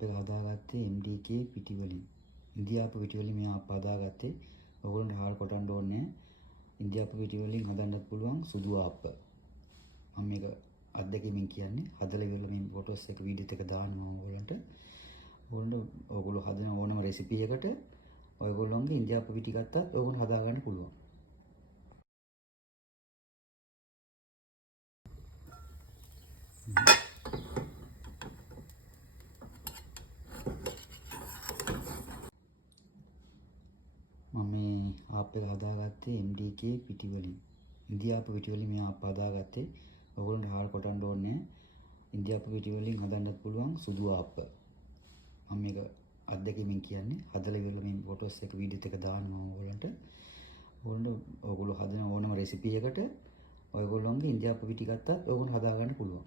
App එක හදාගත්තේ MDK පිටි වලින්. ඉන්දියාපු පිටි වලින් මේ ආප් හදාගත්තේ. ඔයගොල්ලන්ට හාල් කොටන්න ඕනේ. ඉන්දියාපු පිටි වලින් හදන්නත් පුළුවන් සුදු ආප්. මම මේක අත්දැකීමෙන් කියන්නේ. හදලා ඉවරලා මේ ෆොටෝස් එක වීඩියෝස් එක දානවා ඔයගොල්ලන්ට. ඔයගොල්ලෝ හදන ඕනම රෙසිපි එකට ඔයගොල්ලෝගේ ඉන්දියාපු පිටි ගත්තත් ඔයගොල්ලෝ හදාගන්න පුළුවන්. මම මේ ආප් එක හදාගත්තේ MDK පිටි වලින්. ඉන්දියාපු පිටි වලින් මේ ආප් හදාගත්තේ. ඔයගොල්ලන්ට හාල් කොටන්න ඕනේ. ඉන්දියාපු පිටි වලින් හදන්නත් පුළුවන් සුදු ආප්. මම මේක අත්දැකීමෙන් කියන්නේ. හදලා ඉවරලා මේ ෆොටෝස් එක වීඩියෝස් එක දානවා ඔයගොල්ලන්ට. ඔයගොල්ලෝ හදන ඕනම රෙසිපි එකට ඔයගොල්ලෝගේ ඉන්දියාපු පිටි ගත්තත් ඔයගොල්ලෝ හදාගන්න පුළුවන්.